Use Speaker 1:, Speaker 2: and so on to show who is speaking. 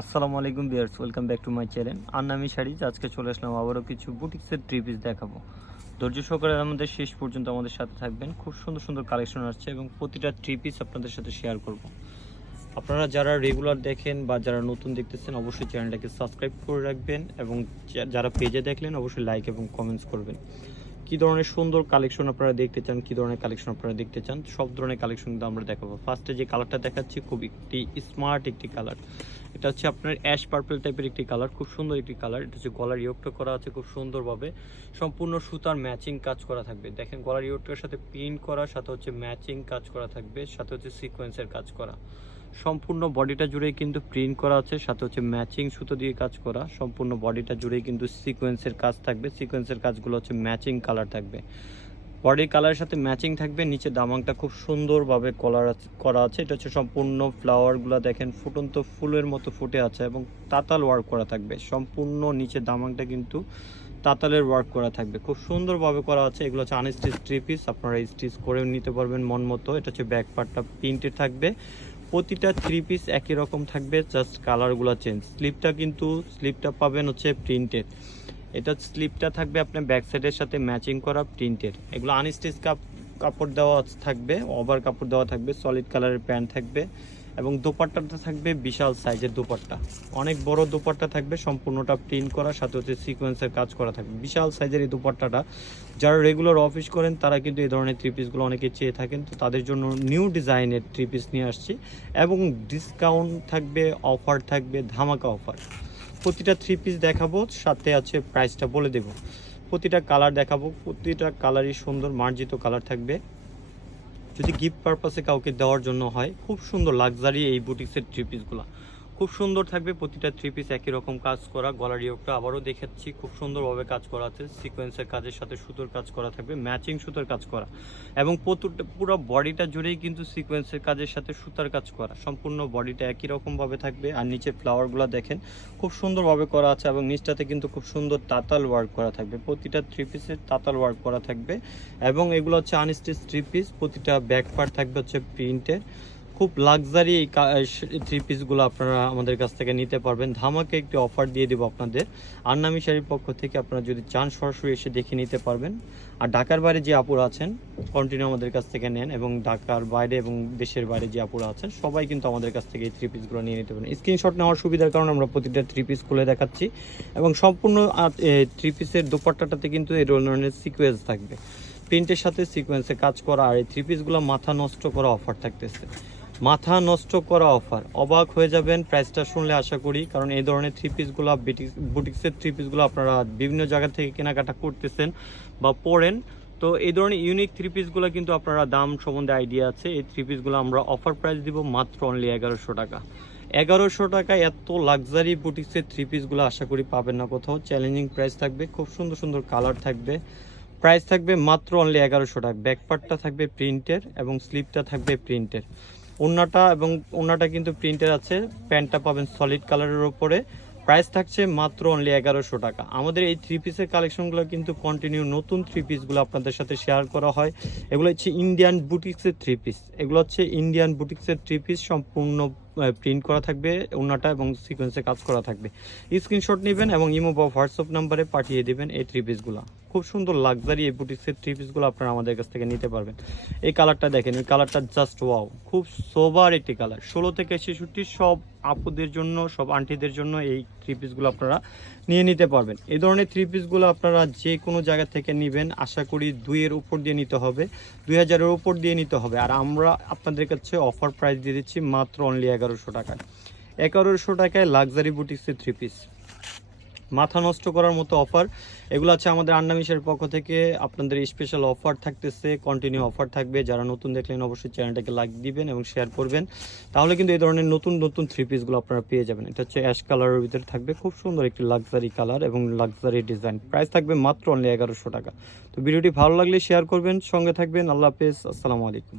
Speaker 1: আসসালামু আলাইকুম viewers welcome back to my channel. আর নামি শাড়িজ আজকে চলে আসলাম আবারও কিছু বুটিক্সের থ্রি পিস দেখাবো। ধৈর্য সহকারে আমাদের শেষ পর্যন্ত আমাদের সাথে থাকবেন। খুব সুন্দর সুন্দর কালেকশন আসছে এবং প্রতিটা থ্রি পিস আপনাদের সাথে শেয়ার করব। আপনারা যারা রেগুলার দেখেন বা যারা নতুন দেখতেছেন, অবশ্যই চ্যানেলটাকে সাবস্ক্রাইব করে রাখবেন এবং যারা পেজে দেখলেন, অবশ্যই লাইক এবং কমেন্টস করবেন। কি ধরনের সুন্দর কালেকশন আপনারা দেখতে চান, কি ধরনের কালেকশন আপনারা দেখতে চান, সব ধরনের কালেকশন কিন্তু আমরা দেখাবো। ফার্স্টে যে কালারটা দেখাচ্ছি, খুব একটি স্মার্ট একটি কালার এটা হচ্ছে আপনার অ্যাশ পার্পল টাইপের একটি কালার খুব সুন্দর একটি কালার এটা হচ্ছে গলার ইয়োগটা করা আছে খুব সুন্দরভাবে। সম্পূর্ণ সুতার ম্যাচিং কাজ করা থাকবে। দেখেন গলার ইয়োগটার সাথে প্রিন্ট করা, সাথে হচ্ছে ম্যাচিং কাজ করা থাকবে, সাথে হচ্ছে সিকোয়েন্সের কাজ করা। সম্পূর্ণ বডিটা জুড়েই কিন্তু প্রিন্ট করা আছে, সাথে হচ্ছে ম্যাচিং সুতো দিয়ে কাজ করা। সম্পূর্ণ বডিটা জুড়েই কিন্তু সিকোয়েন্সের কাজ থাকবে। সিকোয়েন্সের কাজগুলো হচ্ছে ম্যাচিং কালার থাকবে। বডির কালারের সাথে ম্যাচিং থাকবে, নিচে দামাংটা খুব সুন্দরভাবে কলার করা আছে। এটা হচ্ছে সম্পূর্ণ ফ্লাওয়ারগুলো দেখেন, ফুটন্ত ফুলের মতো ফুটে আছে এবং তাতাল ওয়ার্ক করা থাকবে। সম্পূর্ণ নিচে দামাংটা কিন্তু তাতালের ওয়ার্ক করা থাকবে। খুব সুন্দরভাবে করা আছে। এগুলো হচ্ছে আনস্টিচ থ্রি পিস আপনারা স্টিচ করে নিতে পারবেন মন মতো। এটা হচ্ছে ব্যাক পার্টটা প্রিন্টেড থাকবে। প্রতিটা থ্রি পিস একই রকম থাকবে জাস্ট কালারগুলো চেঞ্জ স্লিপটা কিন্তু স্লিপটা পাবেন হচ্ছে প্রিন্টেড এটা স্লিপটা থাকবে আপনার ব্যাক সাইডের সাথে ম্যাচিং করা প্রিন্টেড এগুলো আনস্টিচ কাপ, কাপড় দেওয়া থাকবে ওভার কাপড় দেওয়া থাকবে সলিড কালারের প্যান্ট থাকবে। এবং দোপাট্টাটা থাকবে বিশাল সাইজের দোপাট্টা। অনেক বড় দোপাট্টা থাকবে, সম্পূর্ণটা প্রিন্ট করা, সাথে হচ্ছে সিকোয়েন্সের কাজ করা থাকবে। বিশাল সাইজের এই দোপাট্টাটা, যারা রেগুলার অফিস করেন, তারা কিন্তু এই ধরনের থ্রি পিসগুলো অনেকে চেয়ে থাকেন। তো তাদের জন্য নিউ ডিজাইনের থ্রি পিস নিয়ে আসছি। এবং ডিসকাউন্ট থাকবে অফার থাকবে, ধামাকা অফার প্রতিটা থ্রি পিস দেখাবো, সাথে আছে প্রাইসটা বলে দেব। প্রতিটা কালার দেখাবো, প্রতিটা কালারই সুন্দর মার্জিত কালার থাকবে। যদি গিফট পারপাসে কাউকে দেওয়ার জন্য হয় খুব সুন্দর লাক্সারি এই বুটিক্সের থ্রি পিসগুলো খুব সুন্দর থাকবে, প্রতিটা থ্রি পিস একই রকম কাজ করা, গলার ইয়োগটা আবারও দেখাচ্ছি খুব সুন্দরভাবে কাজ করা আছে সিকোয়েন্সের কাজের সাথে সুতোর কাজ করা থাকবে ম্যাচিং সুতোর কাজ করা, এবং পুরো বডিটা জুড়েই কিন্তু সিকোয়েন্সের কাজের সাথে সুতার কাজ করা, সম্পূর্ণ বডিটা একই রকমভাবে থাকবে, আর নিচে ফ্লাওয়ারগুলো দেখেন, খুব সুন্দরভাবে করা আছে, এবং নিচটাতে কিন্তু খুব সুন্দর তাতাল ওয়ার্ক করা থাকবে, প্রতিটা থ্রি পিসের তাতাল ওয়ার্ক করা থাকবে, এবং এগুলো হচ্ছে আনস্টিচ থ্রি পিস প্রতিটা ব্যাক পার্ট থাকবে হচ্ছে প্রিন্টের খুব লাক্সারি এই থ্রি পিসগুলো আপনারা আমাদের কাছ থেকে নিতে পারবেন। ধামাকে একটি অফার দিয়ে দেবো আপনাদের। আন্নামি শাড়ির পক্ষ থেকে আপনারা যদি চান, সরাসরি এসে দেখে নিতে পারবেন। আর ঢাকার বাইরে যে আপুরা আছেন কন্টিনিউ আমাদের কাছ থেকে নেন এবং ঢাকার বাইরে এবং দেশের বাইরে যে আপুরা আছেন, সবাই কিন্তু আমাদের কাছ থেকে এই থ্রি পিসগুলো নিয়ে নিতে পারেন। স্ক্রিনশট নেওয়ার সুবিধার কারণে আমরা প্রতিটা থ্রি পিস খুলে দেখাচ্ছি এবং সম্পূর্ণ থ্রি পিসের দোপাট্টাটাতে কিন্তু এই ধরনের সিকোয়েন্স থাকবে। প্রিন্টের সাথে সিকোয়েন্সে কাজ করা আর এই থ্রি পিসগুলো মাথা নষ্ট করা অফার থাকতেছে। মাথা নষ্ট করা অফার। অবাক হয়ে যাবেন প্রাইসটা শুনলে আশা করি, কারণ এই ধরনের থ্রি পিসগুলো বুটিক্সের থ্রি পিসগুলো আপনারা বিভিন্ন জায়গা থেকে কেনাকাটা করতেছেন বা পড়েন। তো এই ধরনের ইউনিক থ্রি পিসগুলো কিন্তু আপনারা দাম সম্বন্ধে আইডিয়া আছে। এই থ্রি পিসগুলো আমরা অফার প্রাইস দিব মাত্র অনলি এগারোশো টাকা। এগারোশো টাকায় এত লাক্সারি বুটিক্সের থ্রি পিসগুলো আশা করি পাবেন না কোথাও। চ্যালেঞ্জিং প্রাইস থাকবে, খুব সুন্দর সুন্দর কালার থাকবে। প্রাইস থাকবে মাত্র অনলি এগারোশো টাকা। ব্যাকপার্টটা থাকবে প্রিন্টের এবং স্লিপটা থাকবে প্রিন্টের ওড়নাটা এবং ওড়নাটা কিন্তু প্রিন্টের আছে, প্যান্টটা পাবেন সলিড কালারের ওপরে প্রাইস থাকছে মাত্র অনলি এগারোশো টাকা। আমাদের এই থ্রি পিসের কালেকশনগুলো কিন্তু কন্টিনিউ নতুন থ্রি পিসগুলো আপনাদের সাথে শেয়ার করা হয়। এগুলো হচ্ছে ইন্ডিয়ান বুটিক্সের থ্রি পিস এগুলো হচ্ছে ইন্ডিয়ান বুটিক্সের থ্রি পিস সম্পূর্ণ প্রিন্ট করা থাকবে ওনাটা এবং সিকোয়েন্সে কাজ করা থাকবে। স্ক্রিনশট নেবেন এবং ইমো বা হোয়াটসঅ্যাপ নাম্বারে পাঠিয়ে দেবেন এই থ্রি পিসগুলো খুব সুন্দর লাক্সারি এই বুটিক্সের থ্রি পিসগুলো আপনারা আমাদের কাছ থেকে নিতে পারবেন। এই কালারটা দেখেন, এই কালারটা জাস্ট ওয়াও খুব সোবার একটি কালার ষোলো থেকে ছেষট্টি সব আপুদের জন্য, সব আন্টিদের জন্য এই থ্রি পিসগুলো আপনারা নিয়ে নিতে পারবেন। এই ধরনের থ্রি পিসগুলো আপনারা যে কোনো জায়গা থেকে নেবেন, আশা করি দুইয়ের উপর দিয়ে নিতে হবে, দুই হাজারের উপর দিয়ে নিতে হবে। আর আমরা আপনাদের কাছে অফার প্রাইস দিয়ে দিচ্ছি মাত্র অনলি এগারোশো টাকায়। এগারোশো টাকায় লাক্সারি বুটিক্সের থ্রি পিস মাথা নষ্ট করার মতো অফার এগুলো আছে আমাদের আন্নামিশের পক্ষ থেকে আপনাদের স্পেশাল অফার থাকতেছে কন্টিনিউ অফার থাকবে। যারা নতুন দেখলেন অবশ্যই চ্যানেলটাকে লাইক দিবেন এবং শেয়ার করবেন। তাহলে কিন্তু এই ধরনের নতুন নতুন থ্রি পিসগুলো আপনারা পেয়ে যাবেন। এটা হচ্ছে অ্যাশ কালারের ভিতরে থাকবে। খুব সুন্দর একটি লাক্সারি কালার এবং লাক্সারি ডিজাইন প্রাইস থাকবে মাত্র অনলি এগারোশো টাকা। তো ভিডিওটি ভালো লাগলে শেয়ার করবেন, সঙ্গে থাকবেন। আল্লাহ হাফেজ। আসসালামু আলাইকুম।